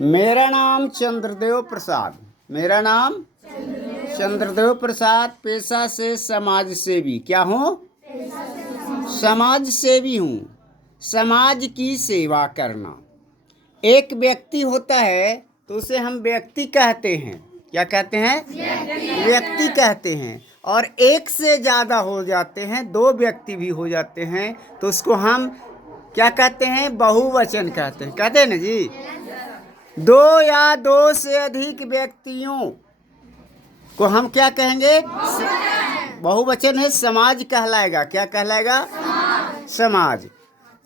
मेरा नाम चंद्रदेव प्रसाद। मेरा नाम चंद्रदेव प्रसाद। पेशा से समाज सेवी। क्या हूँ? समाज सेवी हूँ। समाज की सेवा करना। एक व्यक्ति होता है तो उसे हम व्यक्ति कहते हैं। क्या कहते हैं? व्यक्ति कहते हैं। और एक से ज़्यादा हो जाते हैं, दो व्यक्ति भी हो जाते हैं, तो उसको हम क्या कहते हैं? बहुवचन कहते हैं। कहते हैं ना जी। दो या दो से अधिक व्यक्तियों को हम क्या कहेंगे? बहुवचन है, समाज कहलाएगा। क्या कहलाएगा? समाज।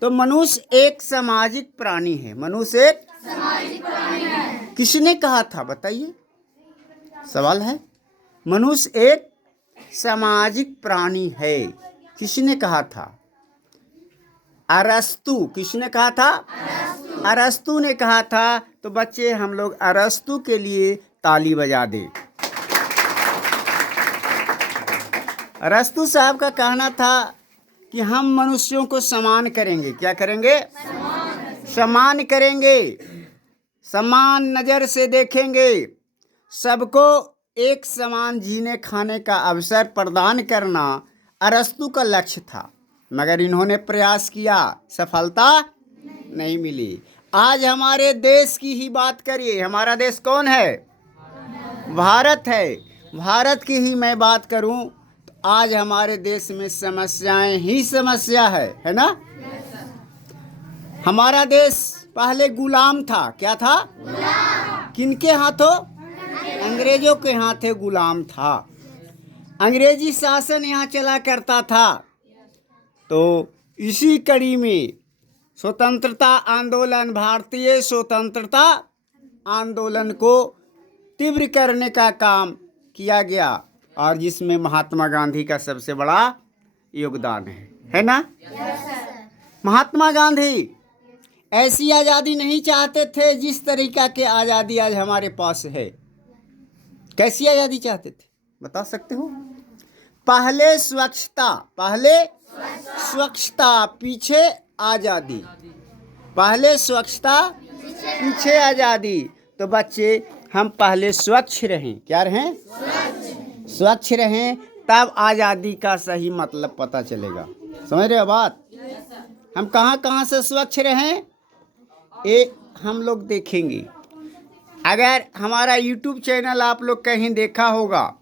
तो मनुष्य एक सामाजिक प्राणी है। मनुष्य एक सामाजिक प्राणी है। किसने कहा था बताइए? सवाल है। मनुष्य एक सामाजिक प्राणी है, किसने कहा था? अरस्तु। किसने कहा था? अरस्तु ने कहा था। तो बच्चे हम लोग अरस्तु के लिए ताली बजा दें। अरस्तु साहब का कहना था कि हम मनुष्यों को समान करेंगे। क्या करेंगे? समान करेंगे, समान नज़र से देखेंगे, सबको एक समान जीने खाने का अवसर प्रदान करना अरस्तु का लक्ष्य था। मगर इन्होंने प्रयास किया, सफलता नहीं मिली। आज हमारे देश की ही बात करिए। हमारा देश कौन है? भारत है। भारत की ही मैं बात करूं तो आज हमारे देश में समस्याएं ही समस्या है ना? हमारा देश पहले गुलाम था। क्या था? किनके हाथों? अंग्रेजों के हाथे गुलाम था। अंग्रेजी शासन यहाँ चला करता था। तो इसी कड़ी में स्वतंत्रता आंदोलन, भारतीय स्वतंत्रता आंदोलन को तीव्र करने का काम किया गया, और जिसमें महात्मा गांधी का सबसे बड़ा योगदान है ना? महात्मा गांधी ऐसी आज़ादी नहीं चाहते थे जिस तरीका के आज़ादी आज हमारे पास है। कैसी आज़ादी चाहते थे बता सकते हो? पहले स्वच्छता, पीछे आज़ादी। पहले स्वच्छता, पीछे आज़ादी। तो बच्चे हम पहले स्वच्छ रहें। क्या रहें? स्वच्छ रहें, तब आज़ादी का सही मतलब पता चलेगा। समझ रहे हो बात? हम कहाँ कहाँ से स्वच्छ रहें ये हम लोग देखेंगे। अगर हमारा YouTube चैनल आप लोग कहीं देखा होगा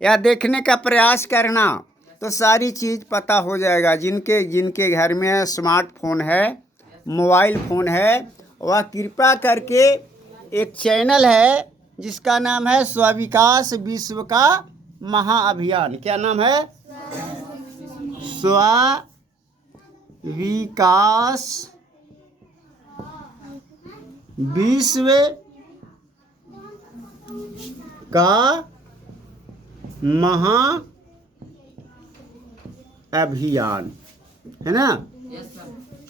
या देखने का प्रयास करना तो सारी चीज़ पता हो जाएगा। जिनके घर में स्मार्टफोन है, मोबाइल फ़ोन है, वह कृपा करके एक चैनल है जिसका नाम है स्व-विकास विश्व का महाअभियान। क्या नाम है? स्व-विकास विश्व का महाअभियान, है ना?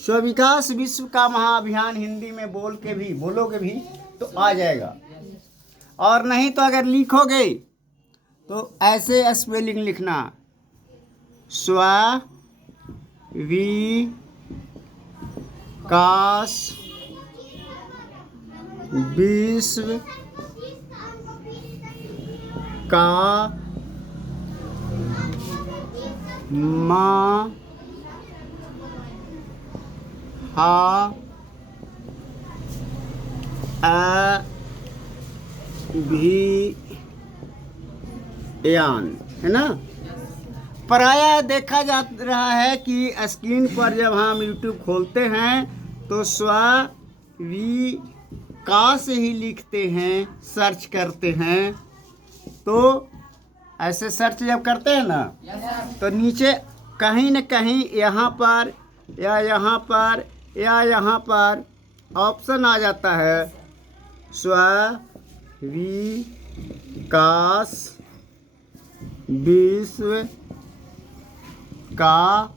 स्व-विकास विश्व का महाअभियान हिंदी में बोलोगे भी तो आ जाएगा। और नहीं तो अगर लिखोगे तो ऐसे स्पेलिंग लिखना, स्व-विकास विश्व का महाअभियान, है ना? प्रायः देखा जा रहा है कि स्क्रीन पर जब हम YouTube खोलते हैं तो स्व-विकास ही लिखते हैं, सर्च करते हैं। तो ऐसे सर्च जब करते हैं ना तो नीचे कहीं न कहीं यहाँ पर या यहाँ पर या यहाँ पर ऑप्शन आ जाता है स्व-विकास विश्व का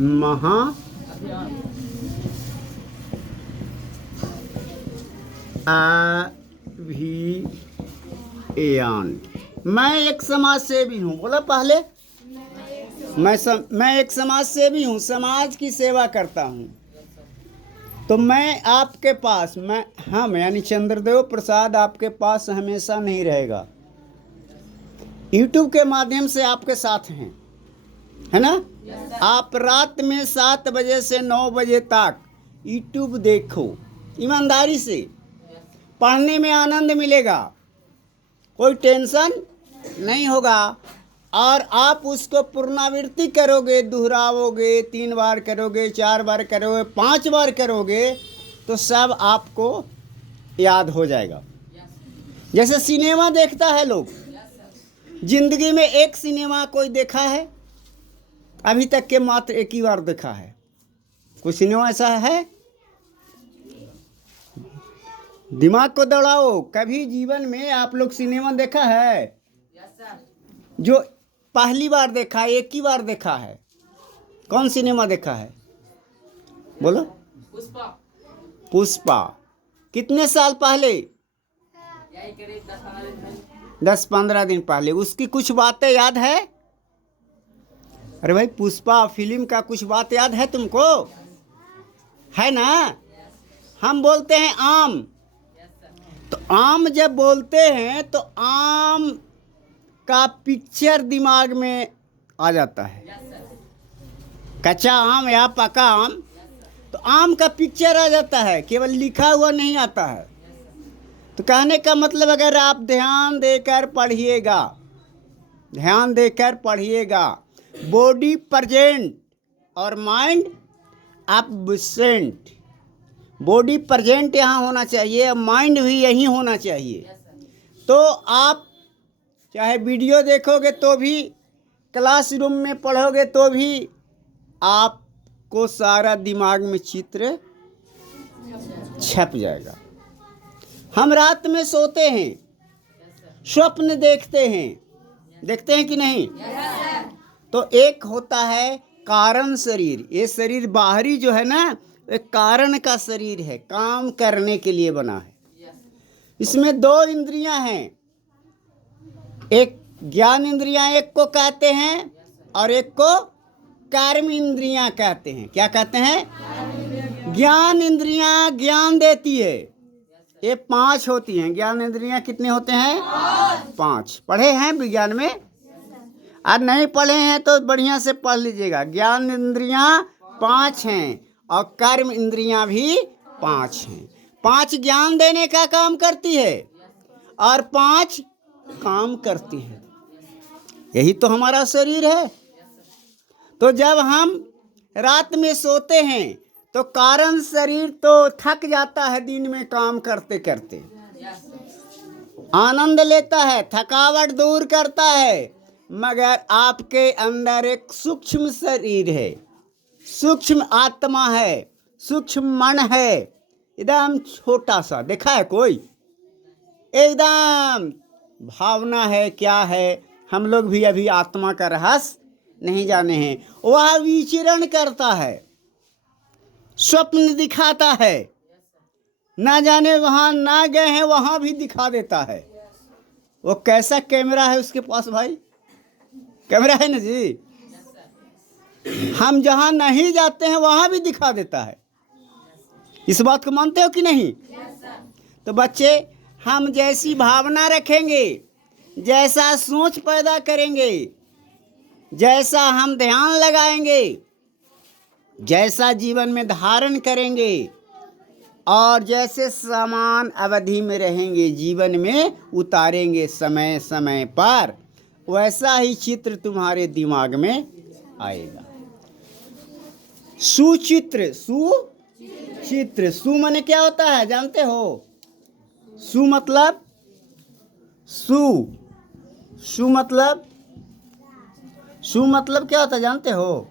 महाअभियान। मैं एक समाज सेवी हूँ। बोला पहले? मैं एक समाज सेवी हूँ, समाज की सेवा करता हूँ। तो मैं आपके पास, मैं हम यानी चंद्रदेव प्रसाद आपके पास हमेशा नहीं रहेगा। यूट्यूब के माध्यम से आपके साथ हैं, है ना। आप रात में 7 बजे से 9 बजे तक यूट्यूब देखो, ईमानदारी से पढ़ने में आनंद मिलेगा, कोई टेंशन नहीं होगा। और आप उसको पुनरावृत्ति करोगे, दोहराओगे, 3 बार करोगे, 4 बार करोगे, 5 बार करोगे तो सब आपको याद हो जाएगा। जैसे सिनेमा देखता है लोग, जिंदगी में एक सिनेमा कोई देखा है अभी तक के? मात्र एक ही बार देखा है। कोई सिनेमा ऐसा है? दिमाग को दौड़ाओ, कभी जीवन में आप लोग सिनेमा देखा है? जो पहली बार देखा है, एक ही बार देखा है, कौन सिनेमा देखा है? बोलो। पुष्पा। पुष्पा कितने साल पहले? 10-15 दिन पहले। उसकी कुछ बातें याद है? अरे भाई, पुष्पा फिल्म का कुछ बात याद है तुमको? है ना। हम बोलते हैं आम, तो आम जब बोलते हैं तो आम का पिक्चर दिमाग में आ जाता है। कच्चा आम या पका आम, तो आम का पिक्चर आ जाता है, केवल लिखा हुआ नहीं आता है। तो कहने का मतलब, अगर आप ध्यान देकर पढ़िएगा, ध्यान देकर पढ़िएगा, बॉडी प्रेजेंट और माइंड एब्सेंट। बॉडी प्रेजेंट यहाँ होना चाहिए, माइंड भी यहीं होना चाहिए। तो आप चाहे वीडियो देखोगे तो भी, क्लासरूम में पढ़ोगे तो भी, आपको सारा दिमाग में चित्र छप जाएगा। हम रात में सोते हैं, स्वप्न देखते हैं कि नहीं? तो एक होता है कारण शरीर। ये शरीर बाहरी जो है ना, एक कारण का शरीर है, काम करने के लिए बना है। इसमें 2 इंद्रियां हैं, एक ज्ञान इंद्रियां एक को कहते हैं और एक को कर्म इंद्रियां कहते हैं। क्या कहते हैं? ज्ञान इंद्रियां ज्ञान देती है, ये 5 होती हैं। ज्ञान इंद्रियां कितने होते हैं? 5। पढ़े हैं विज्ञान में? और नहीं पढ़े हैं तो बढ़िया से पढ़ लीजिएगा। ज्ञान इंद्रियां 5 हैं और कर्म इंद्रियां भी 5 हैं। 5 ज्ञान देने का काम करती है और 5 काम करती है। यही तो हमारा शरीर है। तो जब हम रात में सोते हैं तो कारण शरीर तो थक जाता है दिन में काम करते करते, आनंद लेता है, थकावट दूर करता है, मगर आपके अंदर एक सूक्ष्म शरीर है, सूक्ष्म आत्मा है, सूक्ष्म मन है, एकदम छोटा सा। देखा है कोई? एकदम भावना है, क्या है, हम लोग भी अभी आत्मा का रहस्य नहीं जाने हैं। वह विचरण करता है, स्वप्न दिखाता है, ना जाने वहां ना गए हैं वहां भी दिखा देता है। वो कैसा कैमरा है उसके पास भाई? कैमरा है ना जी। हम जहां नहीं जाते हैं वहां भी दिखा देता है। इस बात को मानते हो कि नहीं? तो बच्चे, हम जैसी भावना रखेंगे, जैसा सोच पैदा करेंगे, जैसा हम ध्यान लगाएंगे, जैसा जीवन में धारण करेंगे और जैसे समान अवधि में रहेंगे, जीवन में उतारेंगे समय समय पर, वैसा ही चित्र तुम्हारे दिमाग में आएगा। सुचित्र, सुचित्र, सु माने क्या होता है जानते हो? सु मतलब सु मतलब क्या होता है जानते हो?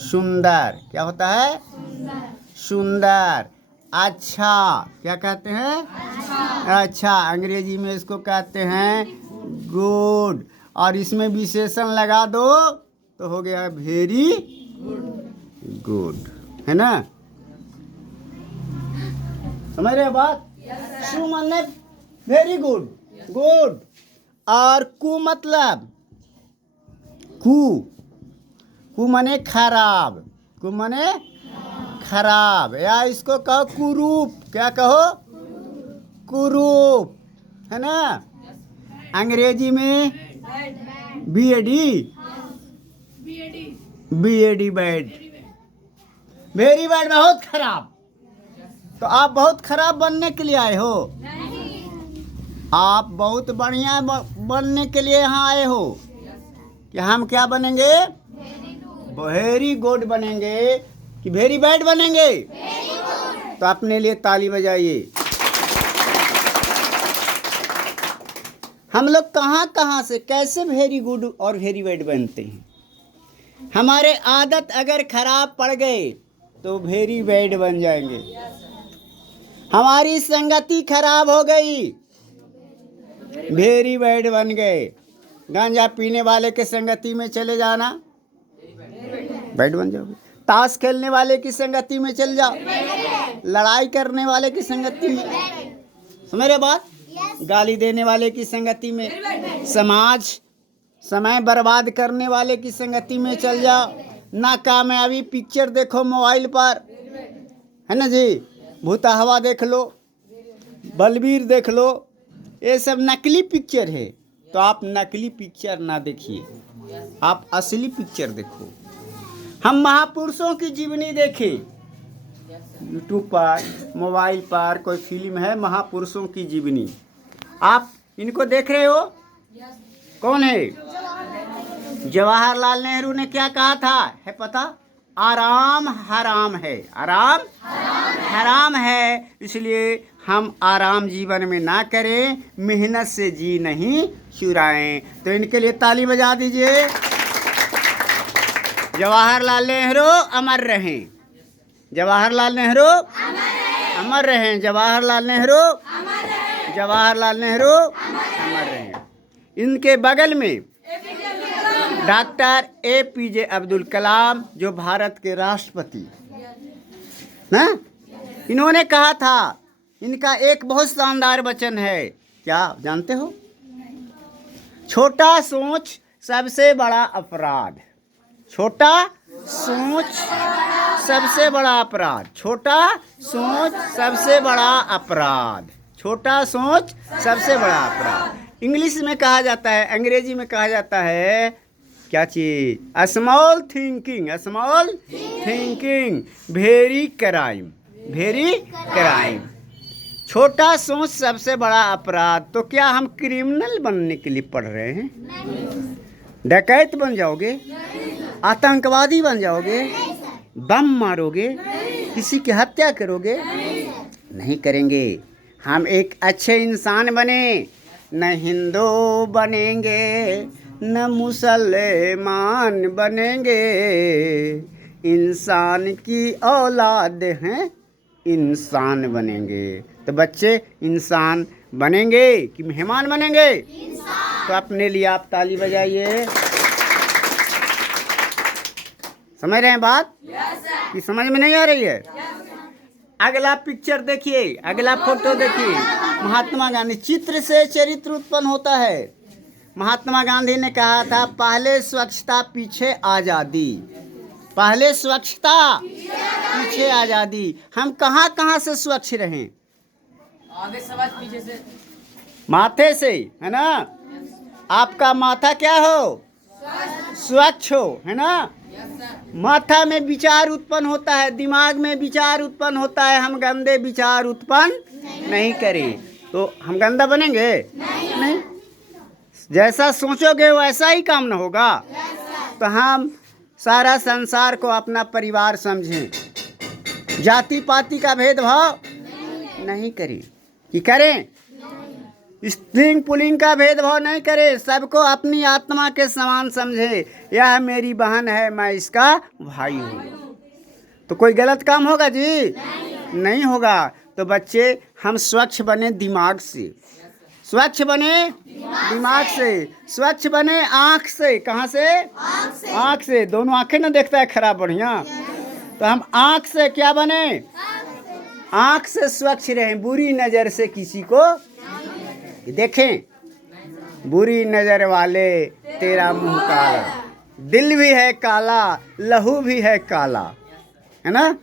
सुंदर। क्या होता है? सुंदर। अच्छा, क्या कहते हैं? अच्छा, अंग्रेजी में इसको कहते हैं गुड, और इसमें विशेषण लगा दो तो हो गया वेरी गुड, है ना? समझ रहे हो बात? सु माने वेरी गुड, गुड। और कु मतलब कु माने खराब, कु माने खराब, या इसको कहो कुरूप। क्या कहो? कुरूप, है ना। अंग्रेजी में BOD, BOD bad, very bad, बहुत खराब। तो आप बहुत खराब बनने के लिए आए हो? आप बहुत बढ़िया बनने के लिए यहाँ आए हो कि हम क्या बनेंगे? वेरी गुड बनेंगे कि वेरी बैड बनेंगे? तो अपने लिए ताली बजाइए। हम लोग कहाँ कहाँ से कैसे वेरी गुड और वेरी बैड बनते हैं? हमारे आदत अगर खराब पड़ गए तो वेरी बैड बन जाएंगे। हमारी संगति खराब हो गई, वेरी बैड बन गए। गांजा पीने वाले के संगति में चले जाना, बैड बन जाओगे। ताश खेलने वाले की संगति में चल जाओ, लड़ाई करने वाले की संगति में, समझ रहे बात? गाली देने वाले की संगति में, समाज समय बर्बाद करने वाले की संगति में चल जाओ। नाकामयाबी पिक्चर देखो मोबाइल पर, है ना जी। भूता हवा देख लो, बलबीर देख लो, ये सब नकली पिक्चर है। तो आप नकली पिक्चर ना देखिए, आप असली पिक्चर देखो। हम महापुरुषों की जीवनी देखें, यूट्यूब पर, मोबाइल पर कोई फिल्म है महापुरुषों की जीवनी, आप इनको देख रहे हो? कौन है? जवाहरलाल नेहरू ने क्या कहा था, है पता? आराम हराम है, आराम हराम है, इसलिए हम आराम जीवन में ना करें, मेहनत से जी नहीं चुराएं। तो इनके लिए ताली बजा दीजिए। जवाहरलाल नेहरू अमर रहें, जवाहरलाल नेहरू अमर रहें, जवाहरलाल नेहरू, जवाहरलाल नेहरू अमर रहें। इनके बगल में डॉक्टर APJ अब्दुल कलाम, जो भारत के राष्ट्रपति ना, इन्होंने कहा था, इनका एक बहुत शानदार वचन है, क्या जानते हो? छोटा सोच सबसे बड़ा अपराध, छोटा सोच सबसे बड़ा अपराध, छोटा सोच सबसे बड़ा अपराध, छोटा सोच सबसे बड़ा अपराध। इंग्लिश में कहा जाता है, अंग्रेजी में कहा जाता है क्या चीज? Small thinking, small thinking very crime, very crime. छोटा सोच सबसे बड़ा अपराध। तो क्या हम क्रिमिनल बनने के लिए पढ़ रहे हैं? डकैत बन जाओगे? आतंकवादी बन जाओगे? बम मारोगे? किसी की हत्या करोगे? नहीं करेंगे। हम एक अच्छे इंसान बने, न हिंदू बनेंगे न मुसलमान बनेंगे, इंसान की औलाद हैं, इंसान बनेंगे। तो बच्चे इंसान बनेंगे कि मेहमान बनेंगे? तो अपने लिए आप ताली बजाइए। समझ रहे हैं बात? कि समझ में नहीं आ रही है? अगला पिक्चर देखिए, अगला फोटो देखिए। महात्मा गांधी, चित्र से चरित्र उत्पन्न होता है। महात्मा गांधी ने कहा था, पहले स्वच्छता पीछे आज़ादी, पहले स्वच्छता पीछे आज़ादी। हम कहाँ कहाँ से स्वच्छ रहें? आगे समाज, पीछे से, माथे से, है ना। आपका माथा क्या हो? स्वच्छ हो, है ना। माथा में विचार उत्पन्न होता है, दिमाग में विचार उत्पन्न होता है। हम गंदे विचार उत्पन्न नहीं करें तो हम गंदा बनेंगे? नहीं। जैसा सोचोगे वैसा ही काम न होगा। तो हम सारा संसार को अपना परिवार समझें, जाति पाति का भेदभाव नहीं करें। कि करें? स्त्रीलिंग पुल्लिंग का भेदभाव नहीं करें, सबको अपनी आत्मा के समान समझे। यह मेरी बहन है, मैं इसका भाई हूँ। तो कोई गलत काम होगा जी? नहीं होगा। तो बच्चे हम स्वच्छ बने दिमाग से, स्वच्छ बने दिमाग से, स्वच्छ बने आँख से। कहाँ से? आँख से। दोनों आँखें ना देखता है खराब बढ़िया। तो हम आँख से क्या बने? आँख से स्वच्छ रहें, बुरी नज़र से किसी को देखें। बुरी नज़र वाले तेरा मुंह काला, दिल भी है काला, लहू भी है काला, है ना।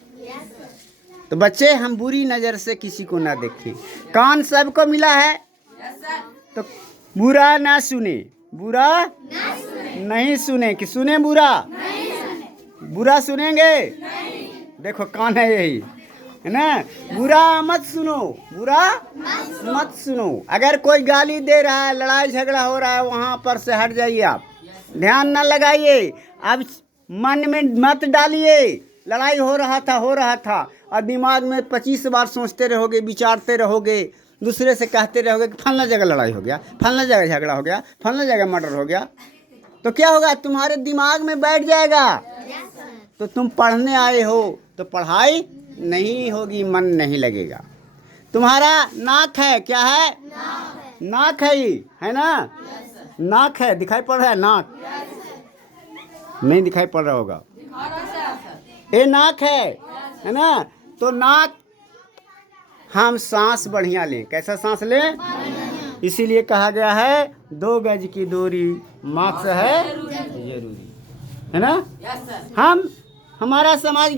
तो बच्चे हम बुरी नज़र से किसी को ना देखें। कान सबको मिला है यस सर। तो बुरा ना सुने, बुरा नहीं सुने कि सुने बुरा, बुरा सुनेंगे? देखो कान है यही, है ना। बुरा मत सुनो, बुरा मत सुनो। अगर कोई गाली दे रहा है, लड़ाई झगड़ा हो रहा है, वहाँ पर से हट जाइए आप, ध्यान ना लगाइए। अब मन में मत डालिए लड़ाई हो रहा था और दिमाग में 25 बार सोचते रहोगे, विचारते रहोगे, दूसरे से कहते रहोगे कि फलना जगह लड़ाई हो गया, फलना जगह झगड़ा हो गया, फलना जगह मर्डर हो गया, तो क्या होगा? तुम्हारे दिमाग में बैठ जाएगा। तो तुम पढ़ने आए हो तो पढ़ाई नहीं होगी, मन नहीं लगेगा। तुम्हारा नाक है, क्या है? नाक है ही, है ना। नाक है, दिखाई पड़ रहा है? नाक नहीं दिखाई पड़ रहा होगा। ये नाक है ना। तो नाक, हम सांस बढ़िया लें। कैसा सांस लें? इसीलिए कहा गया है 2 गज की दूरी मास्क है जरूरी, है ना। Yes sir. हम हमारा समाज